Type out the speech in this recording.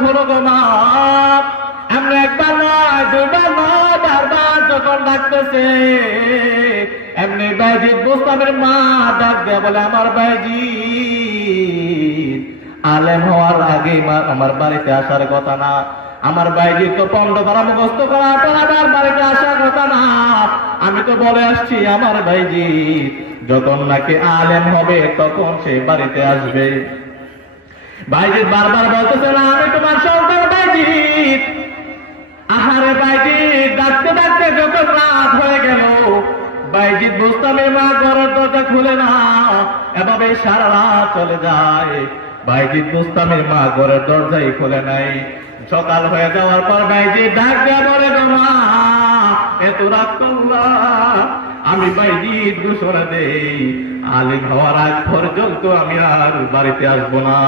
খোলো গো মা। এমনি একবার নয়, দুইবার নয়, বারবার যখন ডাকতেছে, এমনি বাইজিদ বোস্তামের মা ডাক দেয়া বলে, আমার বাইজিদ আলেম হওয়ার আগে আমার বাড়িতে আসার কথা না। আমার বাইজিদ তো পণ্ড করা মুখস্থ করা আমার বাড়িতে আসার কথা না। আমি তো বলে আসছি আমার বাইজিদ যখন নাকি আলেম হবে তখন সে বাড়িতে আসবে। বাইজিদ বারবার বলতেছে না আমি তোমার সন্তান বাইজিদ। আহারে বাইজিদ ডাকতে ডাকতে যখন রাত হয়ে গেল, বাইজিদ বোস্তামের মা ঘরের দরজা খুলে না, এভাবে সারা রাত চলে যায়। বাইজিদ বোস্তামের মা ঘরের দরজাই খুলে নাই। সকাল হয়ে যাওয়ার পর বাইজিদ ডাক দেয়া বলে, গো মা এত রাত করলা, আমি বাইজিদ ঘোষণা দেই আলিম হওয়ার আগ পর্যন্ত আমি আর বাড়িতে আসবো না।